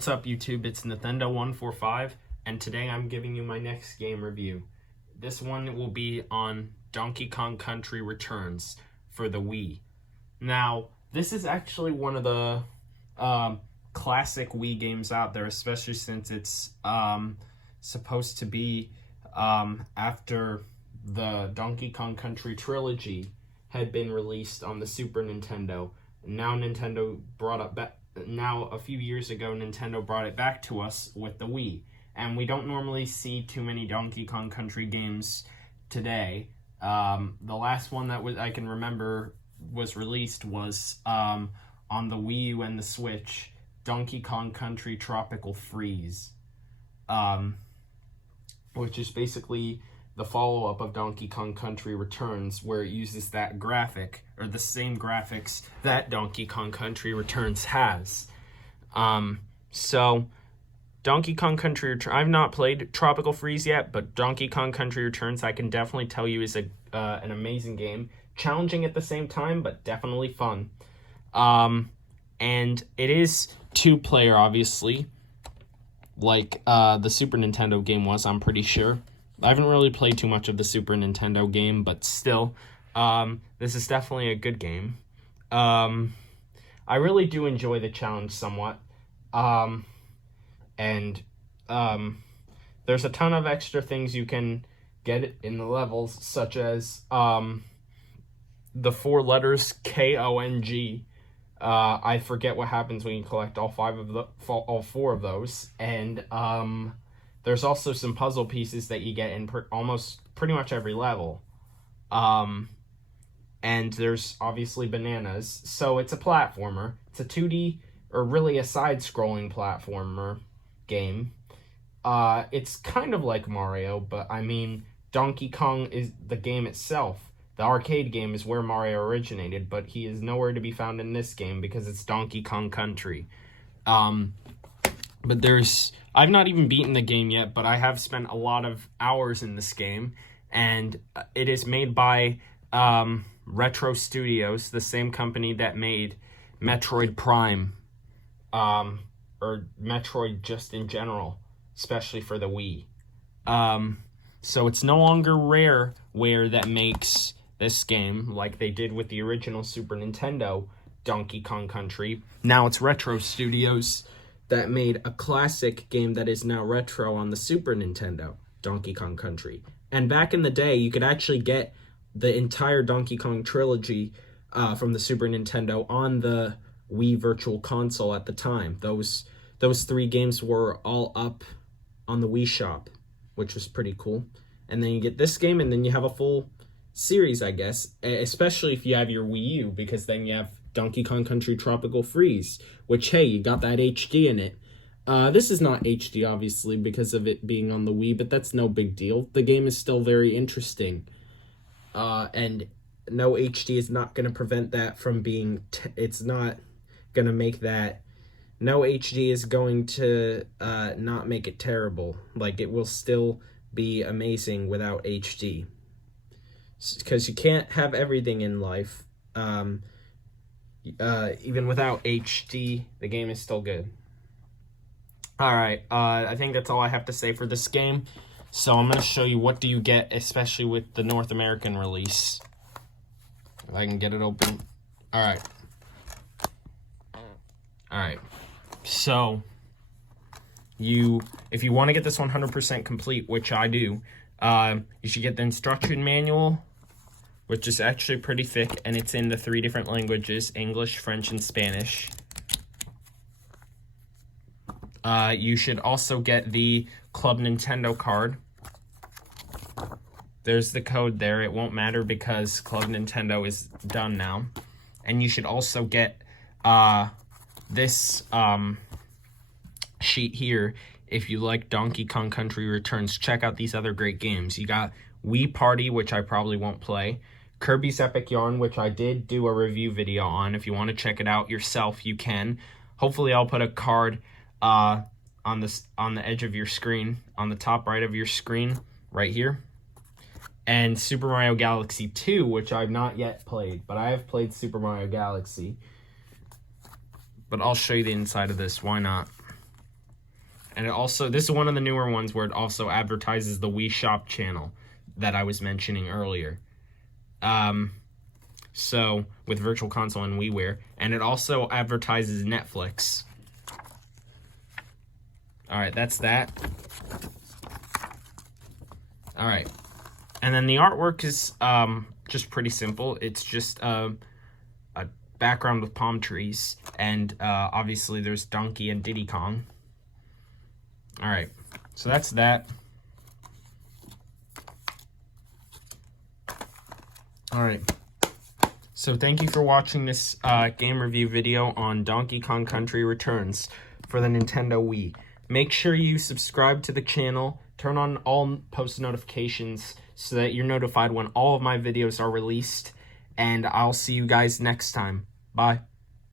What's up, YouTube? It's Nathendo145, and today I'm giving you my next game review. This one will be on Donkey Kong Country Returns for the Wii. Now, this is actually one of the classic Wii games out there, especially since it's supposed to be after the Donkey Kong Country trilogy had been released on the Super Nintendo. Now Nintendo brought it back. Now, a few years ago, Nintendo brought it back to us with the Wii. And we don't normally see too many Donkey Kong Country games today. The last one that I can remember was released was on the Wii U and the Switch, Donkey Kong Country Tropical Freeze, which is basically the follow-up of Donkey Kong Country Returns, where it uses that graphic, or the same graphics that Donkey Kong Country Returns has. So, Donkey Kong Country Returns, I've not played Tropical Freeze yet, but Donkey Kong Country Returns, I can definitely tell you, is an amazing game. Challenging at the same time, but definitely fun. And it is two-player, obviously, like the Super Nintendo game was, I'm pretty sure. I haven't really played too much of the Super Nintendo game, but still, this is definitely a good game. I really do enjoy the challenge somewhat. And there's a ton of extra things you can get in the levels, such as the 4 letters K-O-N-G. I forget what happens when you collect all 4 of those, and there's also some puzzle pieces that you get in pretty much every level. And there's obviously bananas. So it's a platformer. It's a 2D, or really a side-scrolling platformer game. It's kind of like Mario, but I mean, Donkey Kong is the game itself. The arcade game is where Mario originated, but he is nowhere to be found in this game because it's Donkey Kong Country. But I've not even beaten the game yet, but I have spent a lot of hours in this game, and it is made by Retro Studios, the same company that made Metroid Prime, or Metroid just in general, especially for the Wii. So it's no longer Rareware that makes this game, like they did with the original Super Nintendo Donkey Kong Country. Now it's Retro Studios that made a classic game that is now retro on the Super Nintendo, Donkey Kong Country. And back in the day, you could actually get the entire Donkey Kong trilogy from the Super Nintendo on the Wii Virtual Console at the time. Those 3 games were all up on the Wii Shop, which was pretty cool. And then you get this game, and then you have a full series, I guess, especially if you have your Wii U, because then you have Donkey Kong Country Tropical Freeze, which, hey, you got that HD in it. This is not HD, obviously, because of it being on the Wii, but that's no big deal. The game is still very interesting. And no HD is not going to prevent that from being... it's not going to make that... No HD is going to not make it terrible. Like, it will still be amazing without HD. Because you can't have everything in life. Even without HD, the game is still good. Alright, I think that's all I have to say for this game. So I'm going to show you what do you get, especially with the North American release. If I can get it open. Alright. Alright. So, if you want to get this 100% complete, which I do, you should get the instruction manual, which is actually pretty thick, and it's in the 3 different languages, English, French, and Spanish. You should also get the Club Nintendo card. There's the code there. It won't matter because Club Nintendo is done now. And you should also get this sheet here. If you like Donkey Kong Country Returns, check out these other great games. You got Wii Party, which I probably won't play. Kirby's Epic Yarn, which I did do a review video on. If you want to check it out yourself, you can. Hopefully, I'll put a card on the edge of your screen, on the top right of your screen, right here. And Super Mario Galaxy 2, which I've not yet played, but I have played Super Mario Galaxy. But I'll show you the inside of this. Why not? And it also, this is one of the newer ones where it also advertises the Wii Shop channel that I was mentioning earlier. So, with Virtual Console and WiiWare. And it also advertises Netflix. Alright, that's that. Alright. And then the artwork is just pretty simple. It's just a background with palm trees. And obviously there's Donkey and Diddy Kong. Alright, so that's that. Alright, so thank you for watching this game review video on Donkey Kong Country Returns for the Nintendo Wii. Make sure you subscribe to the channel, turn on all post notifications so that you're notified when all of my videos are released, and I'll see you guys next time. Bye.